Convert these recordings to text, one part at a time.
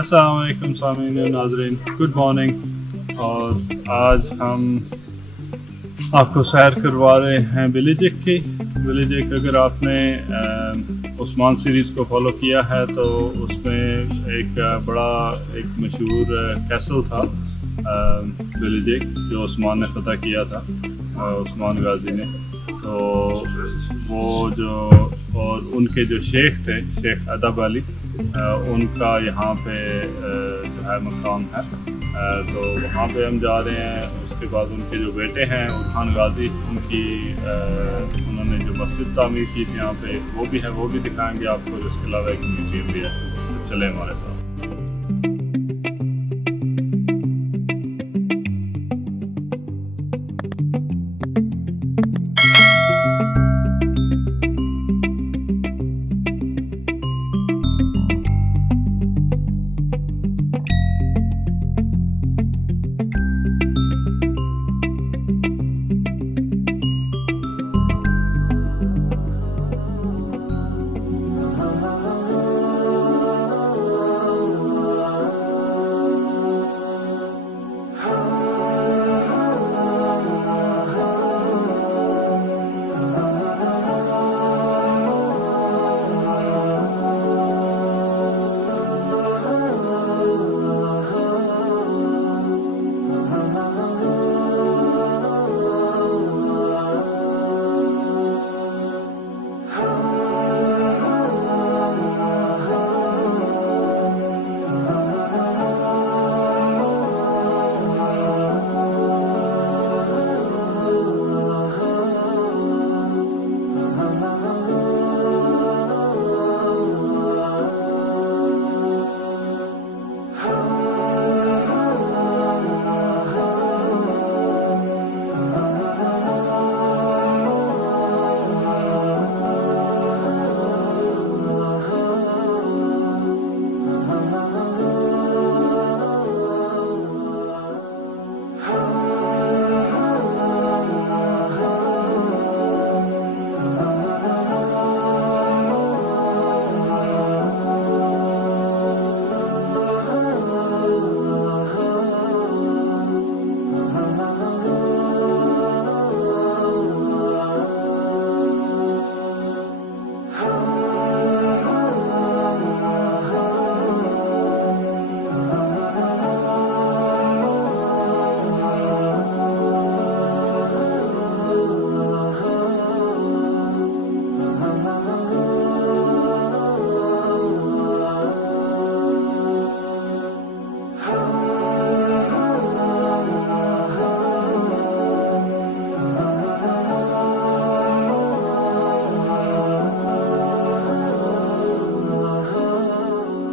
अस्सलाम वालेकुम सामीन नाज़रीन, गुड मॉर्निंग। और आज हम आपको सैर करवा रहे हैं बिलेजिक की। बिलेजिक अगर आपने उस्मान सीरीज़ को फॉलो किया है तो उसमें एक बड़ा एक मशहूर कैसल था बिलेजिक, जो उस्मान ने फ़तह किया था, उस्मान गाजी ने। तो वो जो और उनके जो शेख थे, शेख एदबाली, उनका यहाँ पे जो है मकाम है। तो वहाँ पे हम जा रहे हैं। उसके बाद उनके जो बेटे हैं ओरहान गाजी, उनकी उन्होंने जो मस्जिद तामीर की थी यहाँ पे, वो भी है, वो भी दिखाएंगे आपको। इसके अलावा एक म्यूजियम भी है, तो चले हमारे साथ।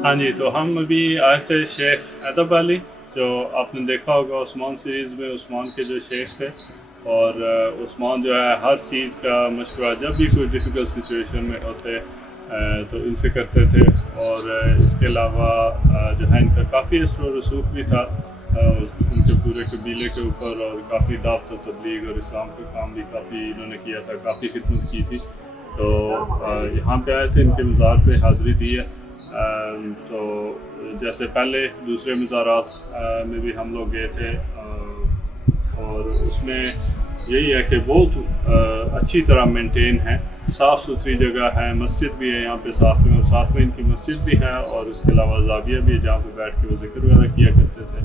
हाँ जी, तो हम अभी आए थे शेख एदबाली, जो आपने देखा होगा उस्मान सीरीज़ में उस्मान के जो शेख थे। और उस्मान जो है हर चीज़ का मशवरा जब भी कोई डिफ़िकल्ट सिचुएशन में होते तो इनसे करते थे। और इसके अलावा जो है इनका काफ़ी असर व रसूख भी था उनके पूरे कबीले के ऊपर, और काफ़ी दावत व तबलीग और इस्लाम का काम भी काफ़ी इन्होंने किया था, काफ़ी खिदमत की थी। तो यहाँ पे आए थे, इनके मज़ार पे हाज़िरी दी है। तो जैसे पहले दूसरे मज़ारात में भी हम लोग गए थे, और उसमें यही है कि बहुत अच्छी तरह मेंटेन है, साफ़ सुथरी जगह है। मस्जिद भी है यहाँ पे साथ में, और साथ में इनकी मस्जिद भी है, और इसके अलावा ज़ाविया भी है जहाँ पे बैठ के वो ज़िक्र वगैरह किया करते थे।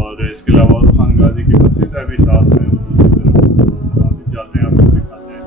और इसके अलावा ओरहान गाजी की मस्जिद है भी साथ में, दूसरी तरफ वहाँ भी जाते हैं, आपको दिखाते हैं।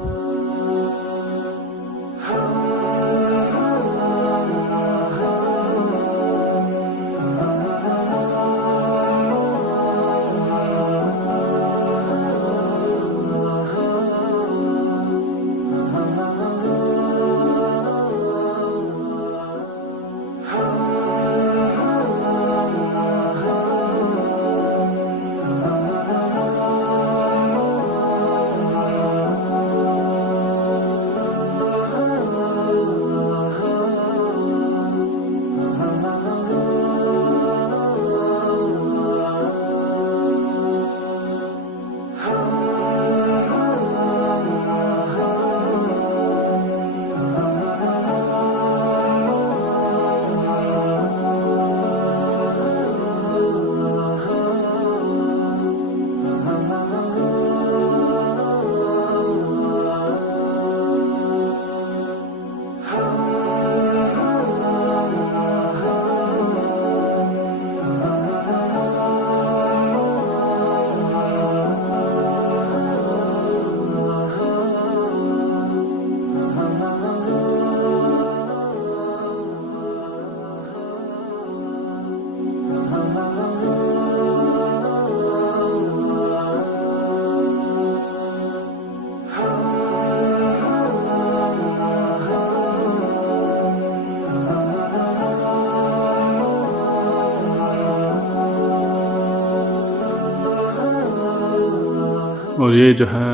और ये जो है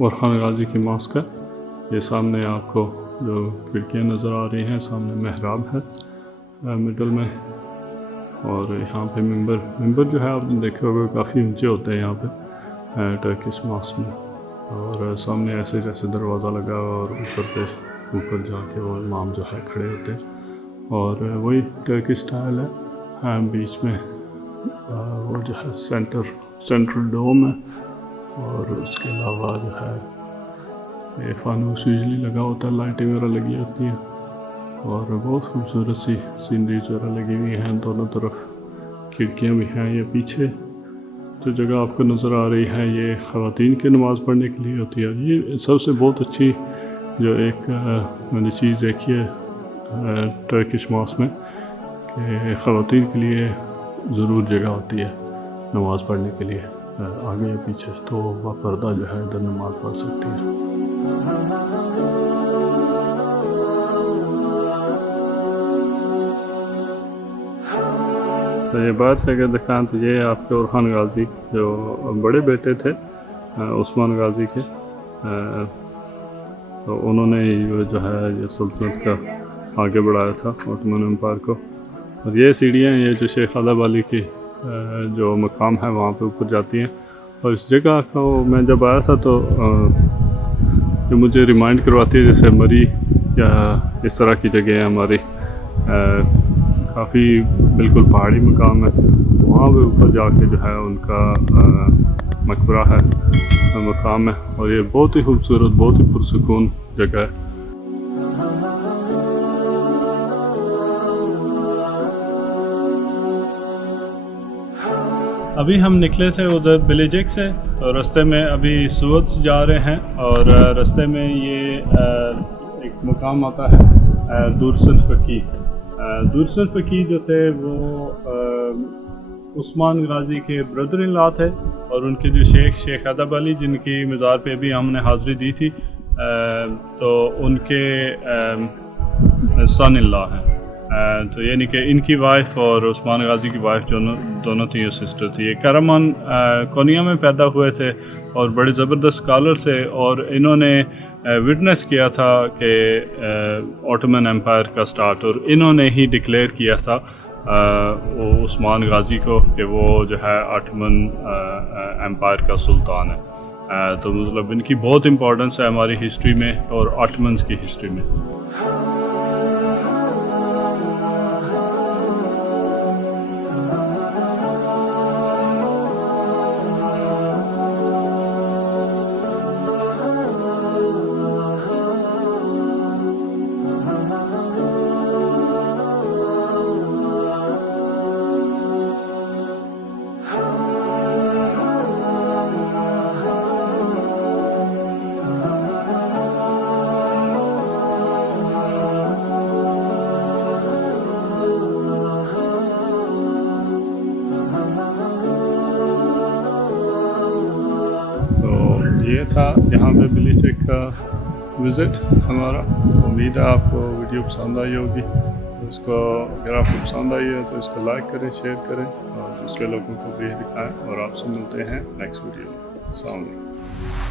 ओरहान गाजी की मॉस्क है। ये सामने आपको जो खिड़कियाँ नज़र आ रही हैं, सामने महराब है मिडल में, और यहाँ पे मिंबर जो है आपने देखे होगा काफ़ी ऊंचे होते हैं यहाँ पे टर्किश मॉस्क में। और सामने ऐसे जैसे दरवाज़ा लगा और ऊपर जाके वो इमाम जो है खड़े होते हैं, और वही टर्किश स्टाइल है। बीच में वो जो है सेंट्रल डोम है, और उसके अलावा जो है ये फानूस यूजली लगा होता है, लाइटें वगैरह लगी होती हैं, और बहुत खूबसूरत सी सीनरी वगैरह लगी हुई हैं। दोनों तरफ खिड़कियाँ भी हैं। ये पीछे जो जगह आपको नज़र आ रही है ये ख़वातीन की नमाज़ पढ़ने के लिए होती है। ये सबसे बहुत अच्छी जो एक मैंने चीज़ देखी है टर्किश मॉस्क में कि ख़वातीन के लिए ज़रूर जगह होती है नमाज़ पढ़ने के लिए, आगे या पीछे, तो वह पर्दा जो है इधर नमाज़ पढ़ सकती है। तो ये बाहर से अगर दिखाएं तो ये आपके ओरहान गाजी जो बड़े बेटे थे उस्मान गाजी के, तो उन्होंने जो है ये सल्तनत का आगे बढ़ाया था ऑटोमन एम्पायर को। और ये सीढ़ियाँ ये जो शेख एदेबाली की जो मकाम है वहाँ पे ऊपर जाती हैं। और इस जगह को मैं जब आया था तो जो मुझे रिमाइंड करवाती है जैसे मरी या इस तरह की जगह है हमारी, काफ़ी बिल्कुल पहाड़ी मकाम है, वहाँ पे ऊपर जाके जो है उनका मकबरा है, मकाम है, और ये बहुत ही खूबसूरत बहुत ही पुरसुकून जगह है। अभी हम निकले थे उधर बिलेजिक से, तो रास्ते में अभी सूअत जा रहे हैं, और रास्ते में ये एक मुकाम आता है दुरसन फकीह। दुरसन फकीह जो थे वो उस्मान गाजी के ब्रदर इन लॉ थे, और उनके जो शेख एदबाली जिनकी मज़ार पे भी हमने हाज़िरी दी थी, तो उनके सन इन लॉ हैं। तो यानी कि इनकी वाइफ और उस्मान गाजी की वाइफ दोनों थी, सिस्टर थी। ये करामान कोनिया में पैदा हुए थे और बड़े ज़बरदस्त स्कॉलर थे, और इन्होंने विटनेस किया था कि ऑटोमन एम्पायर का स्टार्ट, और इन्होंने ही डिक्लेयर किया था वो उस्मान गाजी को कि वो जो है ऑटोमन एम्पायर का सुल्तान है। तो मतलब इनकी बहुत इम्पोर्टेंस है हमारी हिस्ट्री में और ऑटोमन्स की हिस्ट्री में। ये था यहाँ पे बिलेचिक का विज़िट हमारा। तो उम्मीद है आपको वीडियो पसंद आई होगी। तो इसको अगर आपको पसंद आई है तो इसको लाइक करें, शेयर करें और दूसरे लोगों को भी दिखाएं, और आपसे मिलते हैं नेक्स्ट वीडियो में। अस्सलाम वालेकुम।